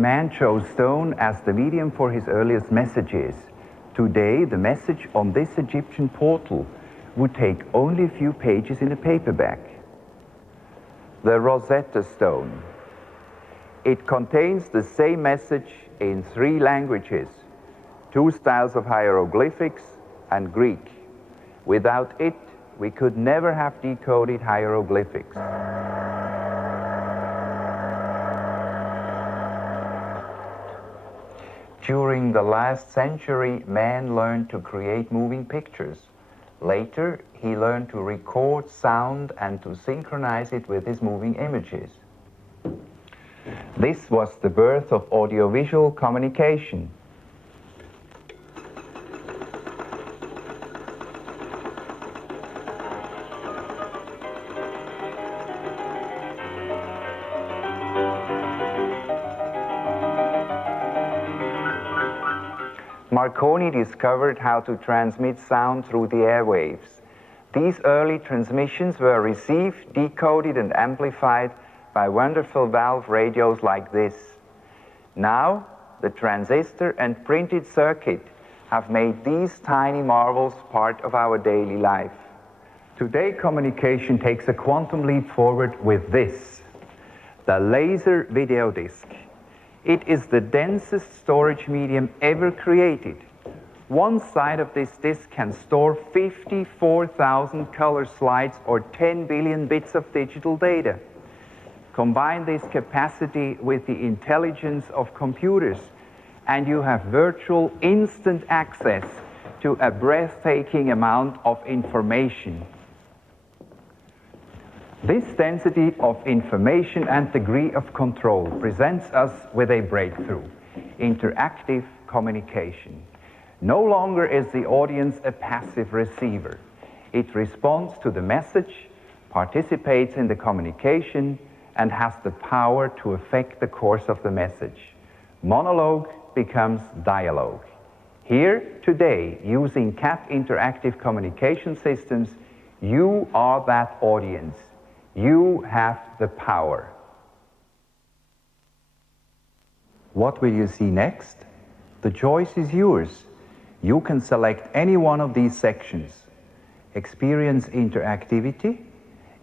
Man chose stone as the medium for his earliest messages. Today, the message on this Egyptian portal would take only a few pages in a paperback. The Rosetta Stone. It contains the same message in 3 languages, 2 styles of hieroglyphics, and Greek. Without it, we could never have decoded hieroglyphics. During the last century, man learned to create moving pictures. Later, he learned to record sound and to synchronize it with his moving images. This was the birth of audiovisual communication. Marconi discovered how to transmit sound through the airwaves. These early transmissions were received, decoded, and amplified by wonderful valve radios like this. Now, the transistor and printed circuit have made these tiny marvels part of our daily life. Today, communication takes a quantum leap forward with this, the laser video disc. It is the densest storage medium ever created. One side of this disc can store 54,000 color slides or 10 billion bits of digital data. Combine this capacity with the intelligence of computers, and you have virtual instant access to a breathtaking amount of information. This density of information and degree of control presents us with a breakthrough: interactive communication. No longer is the audience a passive receiver. It responds to the message, participates in the communication, and has the power to affect the course of the message. Monologue becomes dialogue. Here, today, using CAT interactive communication systems, you are that audience. You have the power. What will you see next? The choice is yours. You can select any one of these sections. Experience interactivity,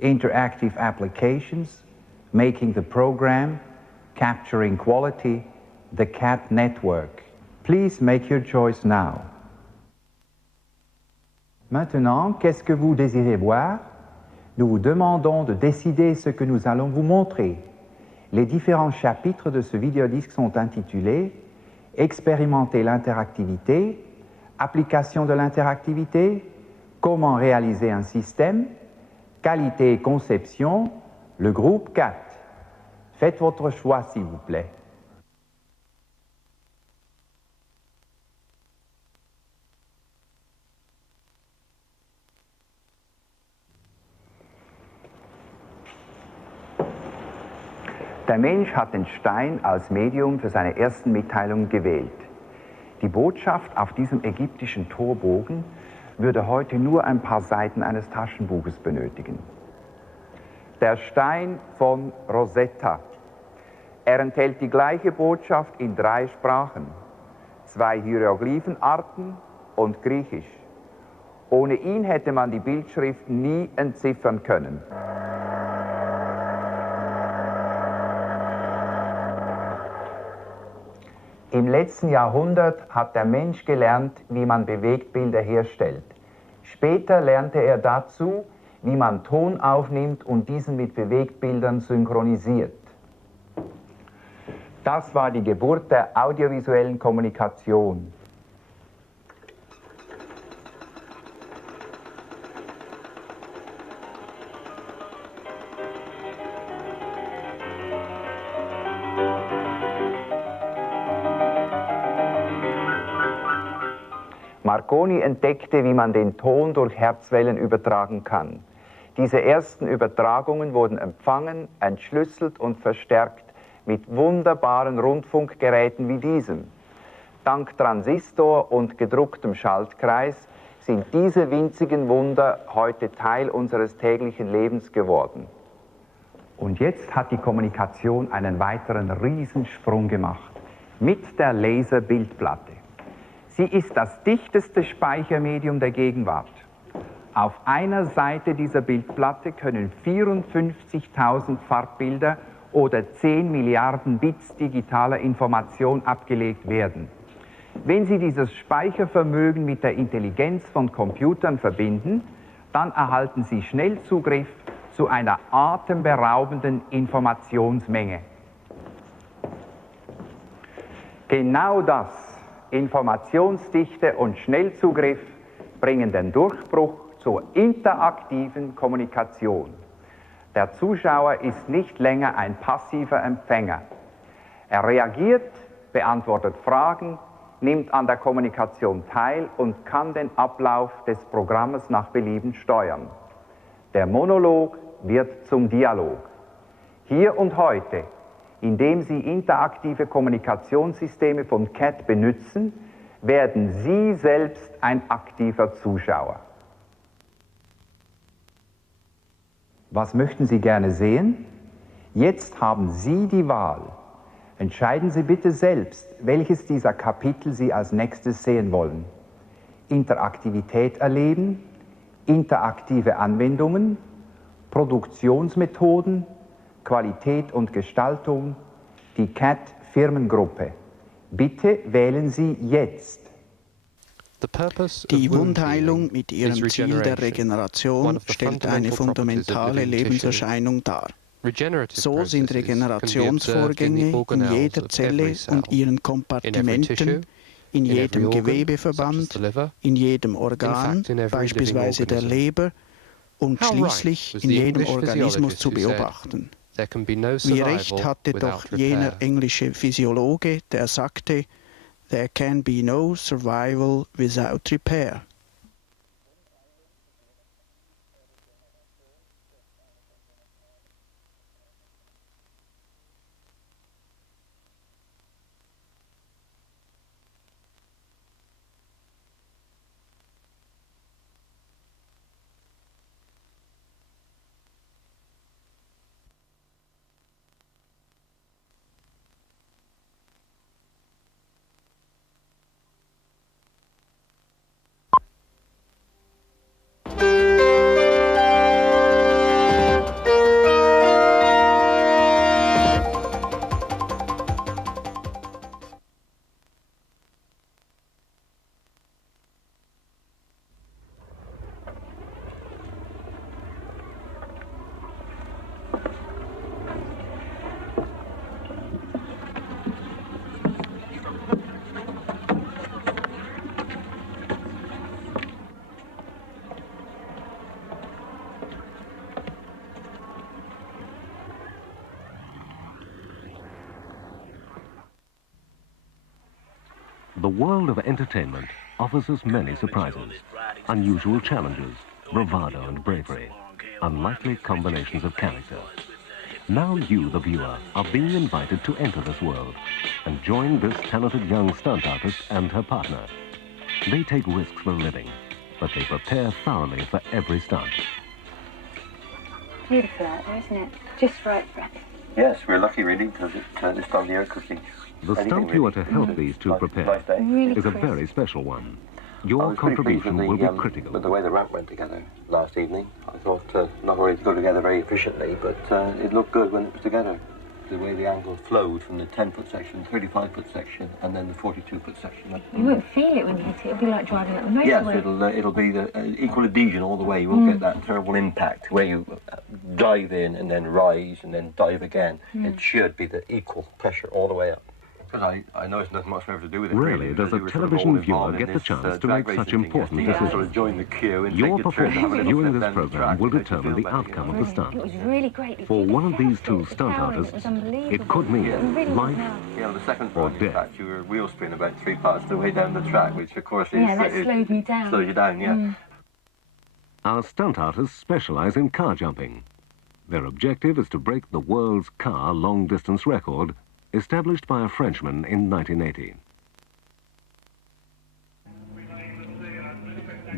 interactive applications, making the program, capturing quality, the CAT network. Please make your choice now. Maintenant, qu'est-ce que vous désirez voir? Nous vous demandons de décider ce que nous allons vous montrer. Les différents chapitres de ce vidéodisque sont intitulés « Expérimenter l'interactivité »,« Application de l'interactivité »,« Comment réaliser un système »,« Qualité et conception », le groupe 4. Faites votre choix, s'il vous plaît. Der Mensch hat den Stein als Medium für seine ersten Mitteilungen gewählt. Die Botschaft auf diesem ägyptischen Torbogen würde heute nur ein paar Seiten eines Taschenbuches benötigen. Der Stein von Rosetta. Er enthält die gleiche Botschaft in 3 Sprachen, 2 Hieroglyphenarten und Griechisch. Ohne ihn hätte man die Bildschrift nie entziffern können. Im letzten Jahrhundert hat der Mensch gelernt, wie man Bewegtbilder herstellt. Später lernte er dazu, wie man Ton aufnimmt und diesen mit Bewegtbildern synchronisiert. Das war die Geburt der audiovisuellen Kommunikation. Marconi entdeckte, wie man den Ton durch Herzwellen übertragen kann. Diese ersten Übertragungen wurden empfangen, entschlüsselt und verstärkt mit wunderbaren Rundfunkgeräten wie diesem. Dank Transistor und gedrucktem Schaltkreis sind diese winzigen Wunder heute Teil unseres täglichen Lebens geworden. Und jetzt hat die Kommunikation einen weiteren Riesensprung gemacht mit der Laserbildplatte. Sie ist das dichteste Speichermedium der Gegenwart. Auf einer Seite dieser Bildplatte können 54.000 Farbbilder oder 10 Milliarden Bits digitaler Information abgelegt werden. Wenn Sie dieses Speichervermögen mit der Intelligenz von Computern verbinden, dann erhalten Sie Schnellzugriff zu einer atemberaubenden Informationsmenge. Genau das, Informationsdichte und Schnellzugriff, bringen den Durchbruch zur interaktiven Kommunikation. Der Zuschauer ist nicht länger ein passiver Empfänger. Er reagiert, beantwortet Fragen, nimmt an der Kommunikation teil und kann den Ablauf des Programmes nach Belieben steuern. Der Monolog wird zum Dialog. Hier und heute, indem Sie interaktive Kommunikationssysteme von CAT benutzen, werden Sie selbst ein aktiver Zuschauer. Was möchten Sie gerne sehen? Jetzt haben Sie die Wahl. Entscheiden Sie bitte selbst, welches dieser Kapitel Sie als nächstes sehen wollen. Interaktivität erleben, interaktive Anwendungen, Produktionsmethoden, Qualität und Gestaltung, die CAT-Firmengruppe. Bitte wählen Sie jetzt. Die Wundheilung mit ihrem Ziel der Regeneration stellt eine fundamentale Lebenserscheinung dar. So sind Regenerationsvorgänge in jeder Zelle und ihren Kompartimenten, in jedem Gewebeverband, in jedem Organ, beispielsweise der Leber, und schließlich in jedem Organismus zu beobachten. Wie recht hatte doch jener englische Physiologe, der sagte, "There can be no survival without repair." The world of entertainment offers us many surprises, unusual challenges, bravado and bravery, unlikely combinations of character. Now you, the viewer, are being invited to enter this world and join this talented young stunt artist and her partner. They take risks for a living, but they prepare thoroughly for every stunt. Beautiful out there, isn't it? Just right for it. Yes, we're lucky really because it's this time of year cooking. The stunt you are to help these two prepare is a very special one. Your contribution will be critical. With the way the ramp went together last evening, I thought not really to go together very efficiently, but it looked good when it was together. The way the angle flowed from the 10-foot section, 35-foot section, and then the 42-foot section. You won't feel it when you hit it. It'll be like driving up the motorway. Yes, it'll be the equal adhesion all the way. You won't get that terrible impact where you dive in and then rise and then dive again. It should be the equal pressure all the way up. Because I know it's not much to do with it. Rarely does a television viewer get the chance to make such important decisions. Your performance viewing this program will determine the outcome of the stunt. It was really great. For one of these two stunt artists, it could mean life the second or time, in death. fact, you were wheel spin about 3 parts of the way down the track, which of course is... Yeah, that slowed me down. Slows you down, yeah. Our stunt artists specialize in car jumping. Their objective is to break the world's car long-distance record established by a Frenchman in 1980.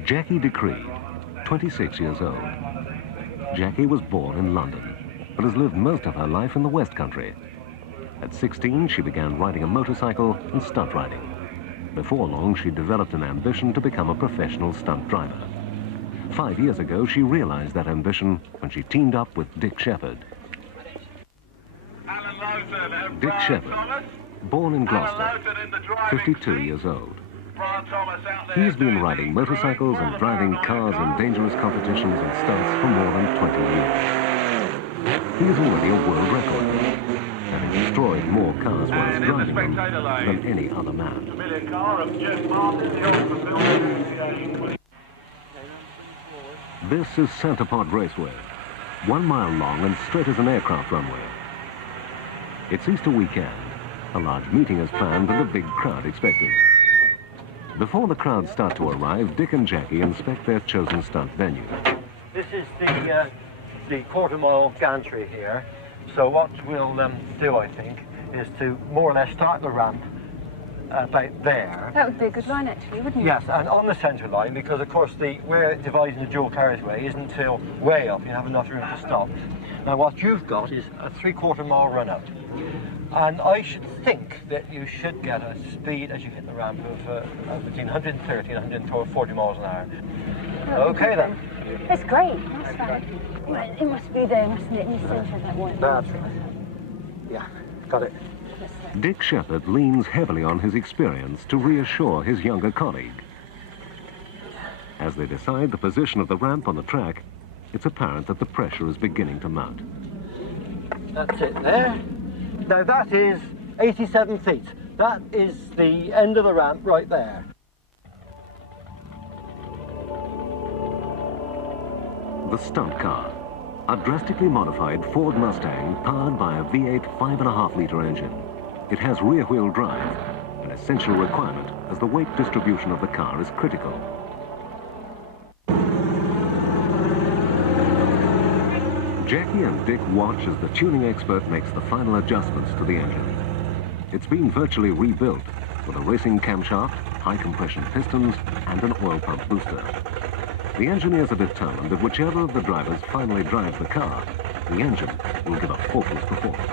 Jackie Decree, 26 years old. Jackie was born in London. but has lived most of her life in the West Country. At 16, she began riding a motorcycle and stunt riding. Before long, she developed an ambition to become a professional stunt driver. 5 years ago, she realized that ambition when she teamed up with Dick Shepherd. Dick Shepherd, born in Gloucester, 52 years old. He's been riding motorcycles and driving cars in dangerous competitions and stunts for more than 20 years. He's already a world record, having destroyed more cars whilst driving them than any other man. This is Centre Pod Raceway, 1 mile long and straight as an aircraft runway. It's Easter weekend. A large meeting is planned and a big crowd expected. Before the crowd start to arrive, Dick and Jackie inspect their chosen stunt venue. This is the quarter-mile gantry here. So what we'll do, I think, is to more or less start the ramp about there. That would be a good line, actually, wouldn't it? Yes, and on the centre line, because of course where dividing the dual carriageway isn't until way up, you have enough room to stop. Now what you've got is a 3/4 mile run up. And I should think that you should get a speed as you hit the ramp of between 130 and 140 miles an hour. Okay then. That's great, that's fine. It must be there, mustn't it, in the centre of that one? That's right. Yeah, got it. Dick Shepherd leans heavily on his experience to reassure his younger colleague. As they decide the position of the ramp on the track, it's apparent that the pressure is beginning to mount. That's it there. Now that is 87 feet. That is the end of the ramp right there. The stunt car, a drastically modified Ford Mustang powered by a V8 5.5-litre engine. It has rear-wheel drive, an essential requirement as the weight distribution of the car is critical. Jackie and Dick watch as the tuning expert makes the final adjustments to the engine. It's been virtually rebuilt with a racing camshaft, high-compression pistons, and an oil pump booster. The engineers are determined that whichever of the drivers finally drives the car, the engine will give a faultless performance.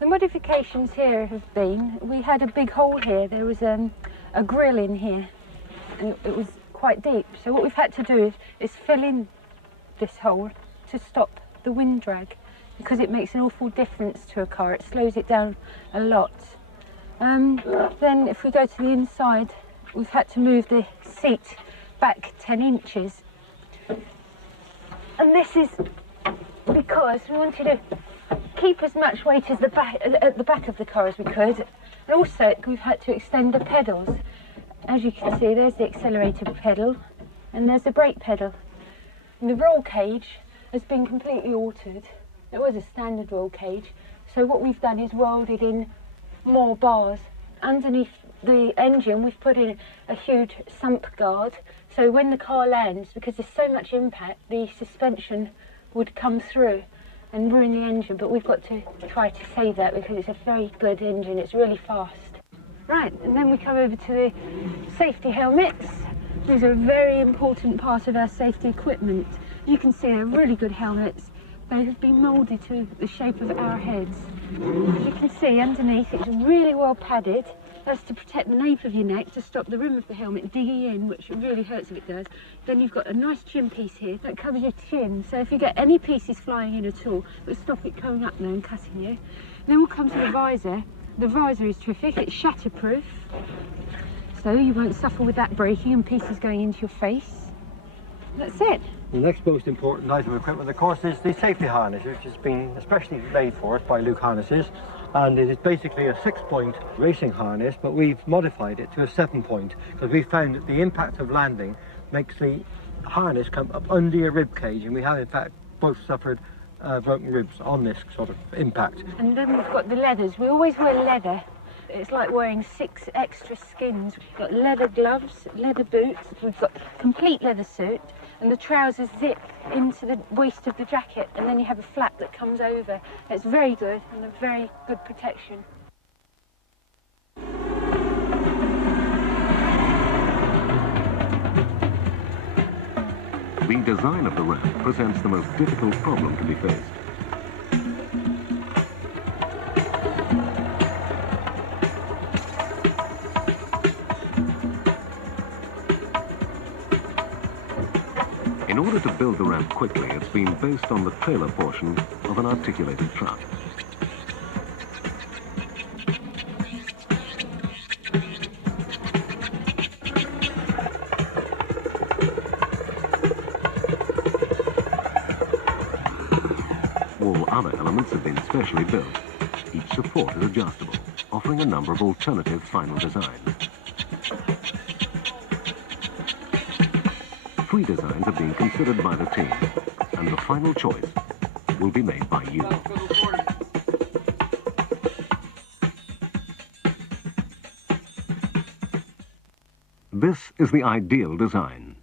The modifications here have been, we had a big hole here, there was a grill in here, and it was quite deep. So what we've had to do is fill in this hole to stop the wind drag, because it makes an awful difference to a car. It slows it down a lot. Then if we go to the inside, we've had to move the seat back 10 inches. And this is because we wanted to keep as much weight as at the back of the car as we could. And also we've had to extend the pedals. As you can see, there's the accelerator pedal and there's the brake pedal. And the roll cage has been completely altered. It was a standard roll cage. So what we've done is welded in more bars. Underneath the engine, we've put in a huge sump guard. So when the car lands, because there's so much impact, the suspension would come through and ruin the engine. But we've got to try to save that because it's a very good engine. It's really fast. Right, and then we come over to the safety helmets. These are a very important part of our safety equipment. You can see they're really good helmets. They have been moulded to the shape of our heads. As you can see underneath, it's really well padded. That's to protect the nape of your neck, to stop the rim of the helmet digging in, which really hurts if it does. Then you've got a nice chin piece here that covers your chin. So if you get any pieces flying in at all, it will stop it coming up there and cutting you. Then we'll come to the visor. The visor is terrific, it's shatterproof. So you won't suffer with that breaking and pieces going into your face. That's it. The next most important item of equipment, of course, is the safety harness, which has been especially made for us by Luke Harnesses. And it is basically a 6-point racing harness, but we've modified it to a 7-point, because we found that the impact of landing makes the harness come up under your rib cage, and we have in fact both suffered broken ribs on this sort of impact. And then we've got the leathers. We always wear leather. It's like wearing 6 extra skins. We've got leather gloves, leather boots, we've got complete leather suit, and the trousers zip into the waist of the jacket, and then you have a flap that comes over. It's very good and a very good protection. The design of the ramp presents the most difficult problem to be faced. In order to build the ramp quickly, it's been based on the trailer portion of an articulated truck. All other elements have been specially built. Each support is adjustable, offering a number of alternative final designs. 3 designs are being considered by the team, and the final choice will be made by you. This is the ideal design.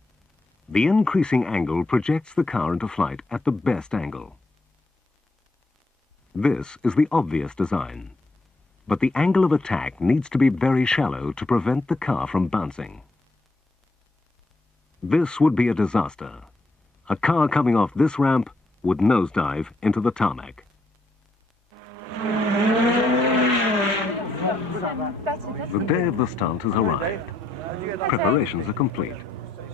The increasing angle projects the car into flight at the best angle. This is the obvious design, but the angle of attack needs to be very shallow to prevent the car from bouncing. This would be a disaster. A car coming off this ramp would nosedive into the tarmac. The day of the stunt has arrived. Preparations are complete.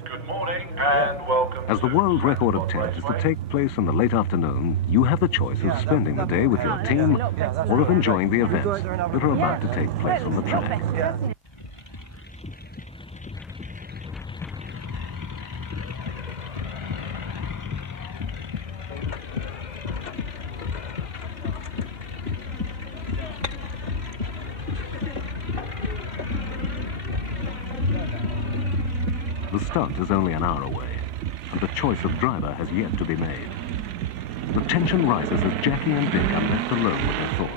Good morning and welcome. As the world record attempt is to take place in the late afternoon, you have the choice of spending the day with your team or of enjoying the events that are about to take place on the track. The stunt is only an hour away, and the choice of driver has yet to be made. The tension rises as Jackie and Dick are left alone with their thoughts.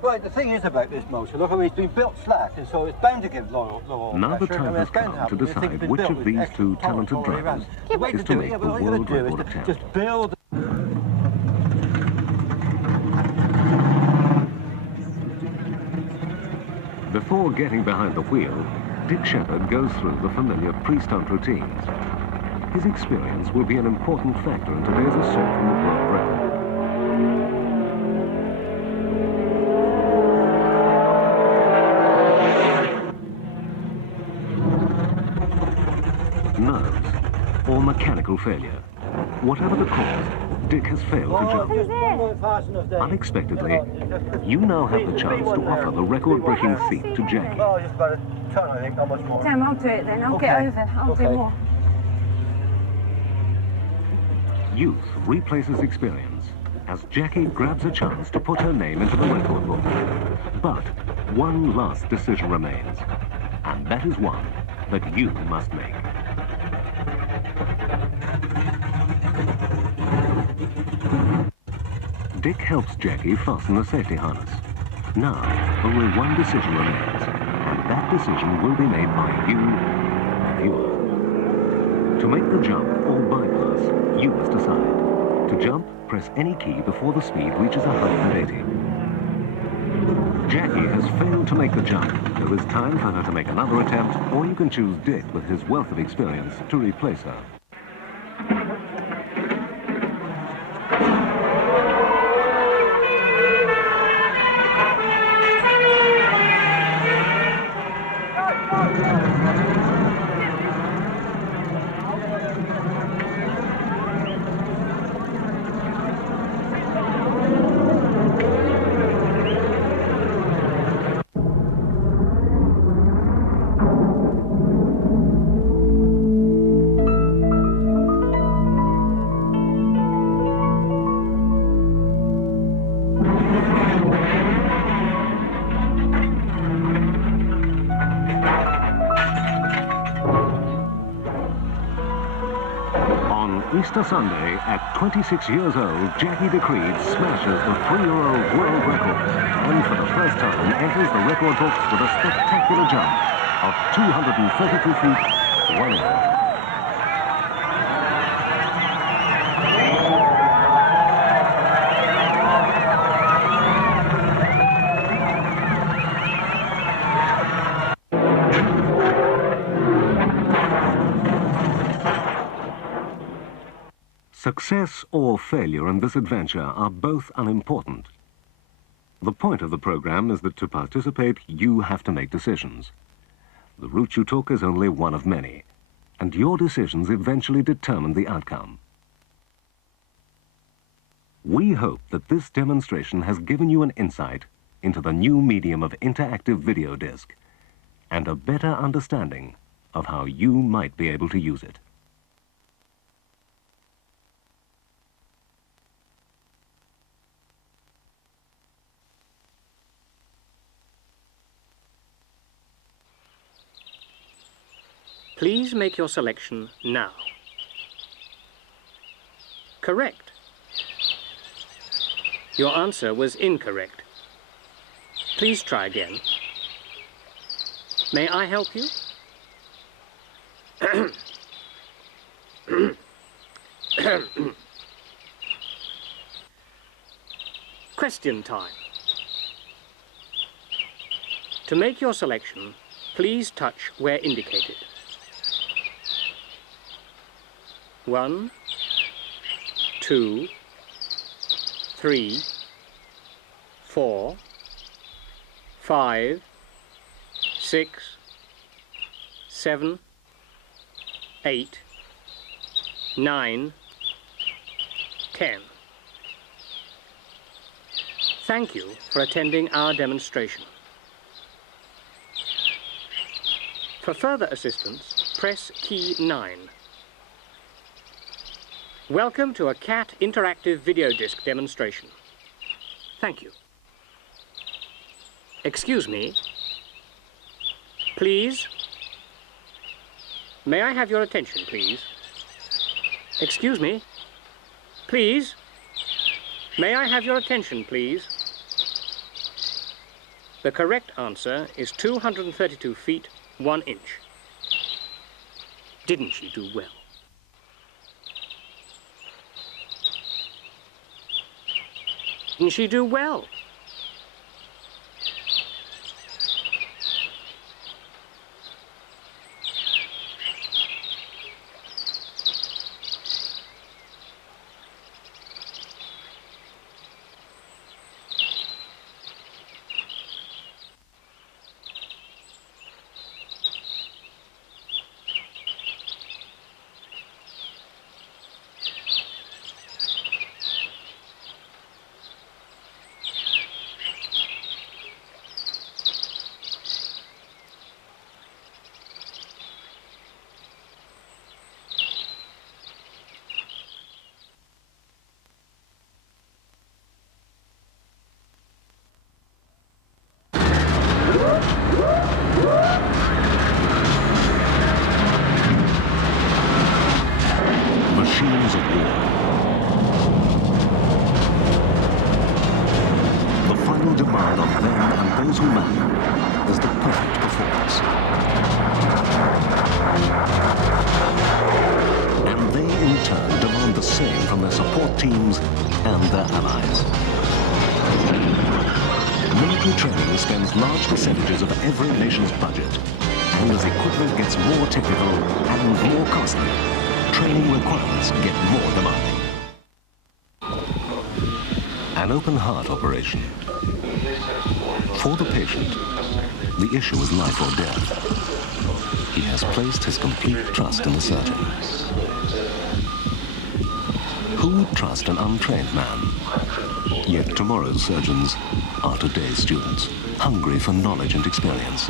Right, the thing is about this motor, look, I mean, it's been built flat, and so it's bound to give low Now the pressure. time has come to decide which of these 2 talented drivers is to make the world record attempt. Just build. Before getting behind the wheel, Dick Shepherd goes through the familiar pre-stunt routines. His experience will be an important factor in today's assault on the world record. Nerves or mechanical failure. Whatever the cause, Dick has failed to jump. Unexpectedly, you now have the chance to offer the record-breaking feat to Jackie. Oh, just about a ton, I think, not much more. Damn, I'll do it then. I'll get over. I'll do more. Youth replaces experience as Jackie grabs a chance to put her name into the record book. But one last decision remains, and that is one that you must make. Dick helps Jackie fasten the safety harness. Now, only one decision remains, and that decision will be made by you, the viewer. To make the jump or bypass, you must decide. To jump, press any key before the speed reaches 180. Jackie has failed to make the jump. There is time for her to make another attempt, or you can choose Dick with his wealth of experience to replace her. Easter Sunday, at 26 years old, Jackie decreed smashes the 3-year-old world record and for the first time enters the record books with a spectacular jump of 232 feet, 1 inch. Success or failure in this adventure are both unimportant. The point of the program is that to participate, you have to make decisions. The route you took is only one of many, and your decisions eventually determine the outcome. We hope that this demonstration has given you an insight into the new medium of interactive video disc and a better understanding of how you might be able to use it. Please make your selection now. Correct. Your answer was incorrect. Please try again. May I help you? Question time. To make your selection, please touch where indicated. 1, 2, 3, 4, 5, 6, 7, 8, 9, 10. Thank you for attending our demonstration. For further assistance, press key 9. Welcome to a CAT interactive video disc demonstration. Thank you. Excuse me. Please. May I have your attention, please? Excuse me. Please. May I have your attention, please? The correct answer is 232 feet, 1 inch. Didn't she do well? Didn't she do well? demand of them and those who man is the perfect performance. And they in turn demand the same from their support teams and their allies. Military training spends large percentages of every nation's budget, and as equipment gets more technical and more costly, training requirements get more demanding. An open heart operation. For the patient, the issue is life or death. He has placed his complete trust in the surgeon. Who would trust an untrained man? Yet tomorrow's surgeons are today's students, hungry for knowledge and experience.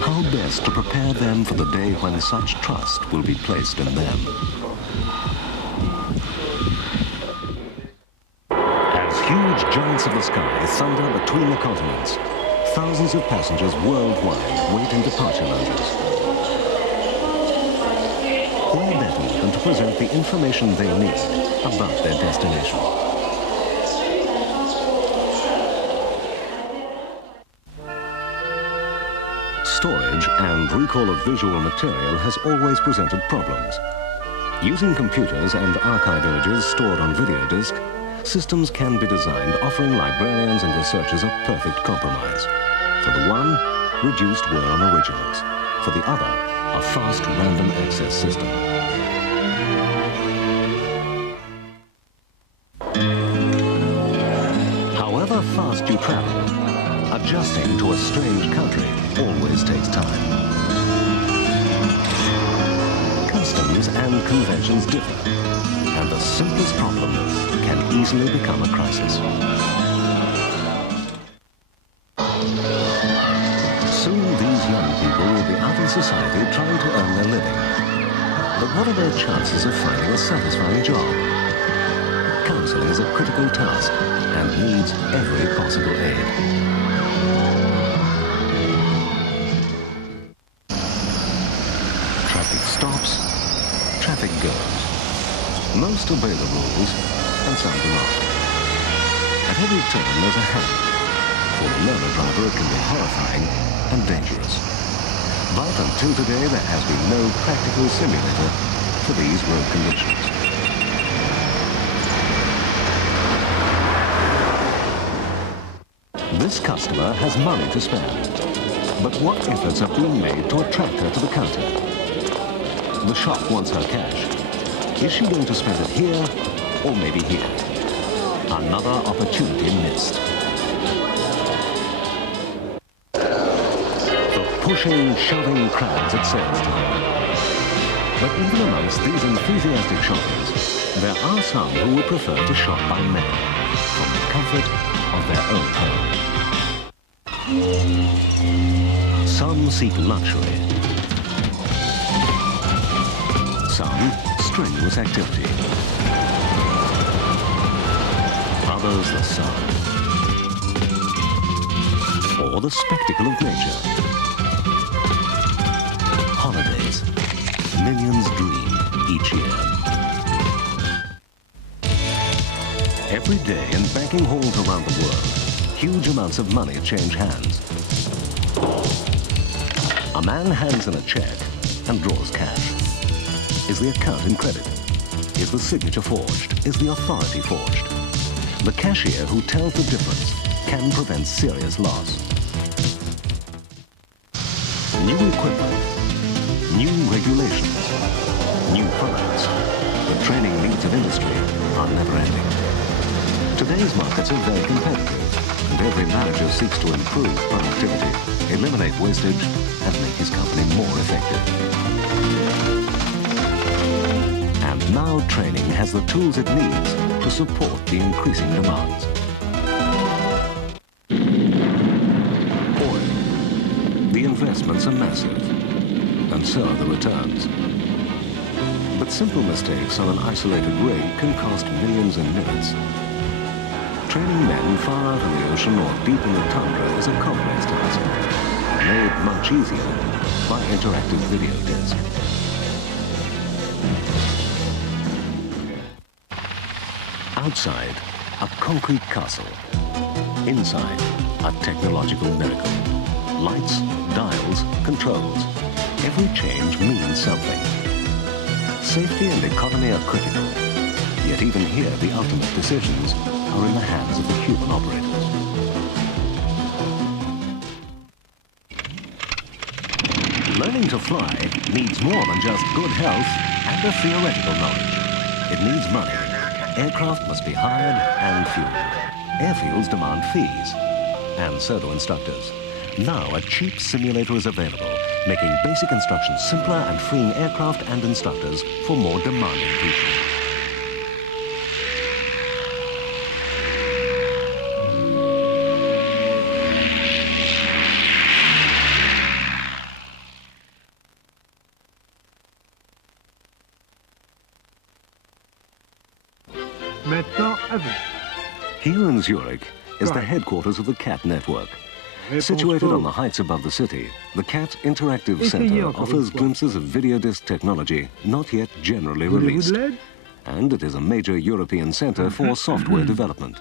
How best to prepare them for the day when such trust will be placed in them? As huge giants of the sky thunder between the continents, thousands of passengers worldwide wait in departure lounges. Where better than to present the information they need about their destination? Storage and recall of visual material has always presented problems. Using computers and archive images stored on video disc, systems can be designed offering librarians and researchers a perfect compromise. For the one, reduced wear on originals. For the other, a fast random access system. However fast you travel, adjusting to a strange country always takes time. Customs and conventions differ, and the simplest problem can easily become a crisis. Soon these young people will be out in society trying to earn their living. But what are their chances of finding a satisfying job? Counseling is a critical task and needs every possible aid. Stops, traffic goes. Most obey the rules, and some do not. At every turn there's a hazard. For the learner driver it can be horrifying and dangerous. But until today there has been no practical simulator for these road conditions. This customer has money to spend. But what efforts are being made to attract her to the counter? The shop wants her cash. Is she going to spend it here or maybe here? Another opportunity missed. The pushing, shoving crowds at sales time. But even amongst these enthusiastic shoppers, there are some who would prefer to shop by mail from the comfort of their own home. Some seek luxury. Some, strenuous activity. Others, the sun. Or the spectacle of nature. Holidays. Millions dream each year. Every day in banking halls around the world, huge amounts of money change hands. A man hands in a check and draws cash. Is the account in credit? Is the signature forged? Is the authority forged? The cashier who tells the difference can prevent serious loss. New equipment, new regulations, new products. The training needs of industry are never-ending. Today's markets are very competitive, and every manager seeks to improve productivity, eliminate wastage, and make his company more effective. And now training has the tools it needs to support the increasing demands. Oil. The investments are massive, and so are the returns. But simple mistakes on an isolated rig can cost millions in minutes. Training men far out in the ocean or deep in the tundra is a complex task, made much easier by interactive video disc. Outside, a concrete castle. Inside, a technological miracle. Lights, dials, controls. Every change means something. Safety and economy are critical. Yet even here, the ultimate decisions are in the hands of the human operators. Learning to fly needs more than just good health and a theoretical knowledge. It needs money. Aircraft must be hired and fueled. Airfields demand fees, and so do instructors. Now a cheap simulator is available, making basic instruction simpler and freeing aircraft and instructors for more demanding teaching. Here in Zurich is the headquarters of the CAT network. Situated on the heights above the city, the CAT Interactive Center offers glimpses of video disc technology not yet generally released. And it is a major European center for software development.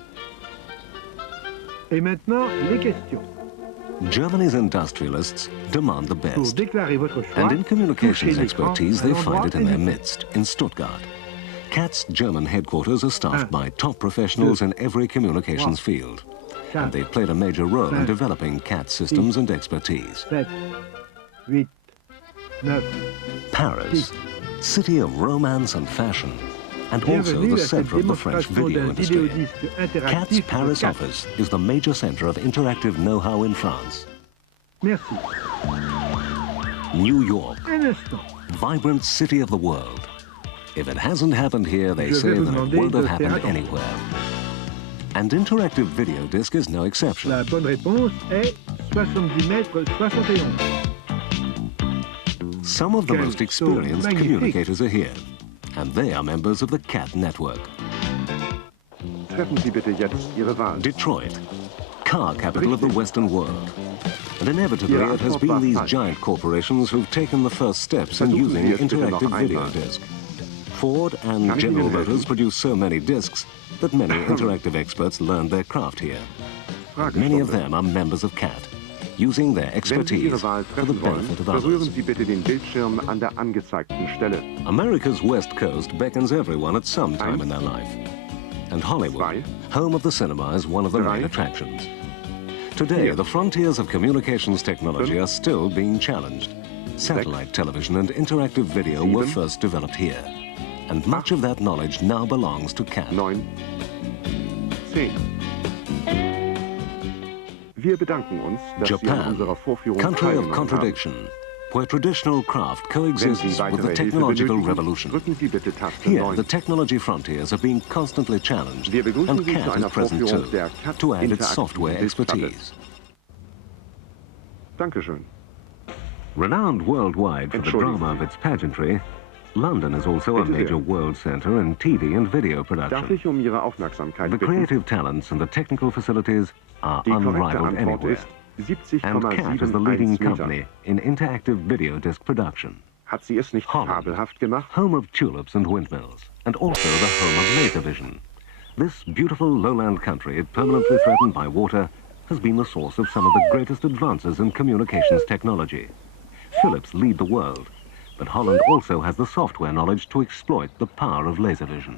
Germany's industrialists demand the best. And in communications expertise, they find it in their midst, in Stuttgart. CAT's German headquarters are staffed by top professionals in every communications field. And they've played a major role in developing CAT systems and expertise. Paris, city of romance and fashion, and also the center of the French video industry. CAT's Paris office is the major center of interactive know-how in France. New York, vibrant city of the world. If it hasn't happened here, they say that it won't have happened anywhere. And interactive video disc is no exception. La bonne réponse est 70 mètres 71. Some of the most experienced communicators are here, and they are members of the CAT network. Treffen Sie bitte jetzt Ihre Wahl. Detroit, car capital of the Western world. And inevitably, it has been these giant corporations who've taken the first steps in using interactive video disc. Ford and General Motors produce so many discs that many interactive experts learned their craft here. Many of them are members of CAT, using their expertise for the benefit of others. America's West Coast beckons everyone at some time in their life. And Hollywood, home of the cinema, is one of the main attractions. Today, the frontiers of communications technology are still being challenged. Satellite television and interactive video were first developed here. And much of that knowledge now belongs to CAT. Japan, country of contradiction, where traditional craft coexists with the technological revolution. Here, the technology frontiers are being constantly challenged, and CAT is present too, to add its software expertise. Renowned worldwide for the drama of its pageantry, London is also a major world center in TV and video production. The creative talents and the technical facilities are unrivaled anywhere. And CAT is the leading company in interactive video disc production. Holland, home of tulips and windmills, and also the home of laser vision. This beautiful lowland country, permanently threatened by water, has been the source of some of the greatest advances in communications technology. Philips lead the world, but Holland also has the software knowledge to exploit the power of laser vision.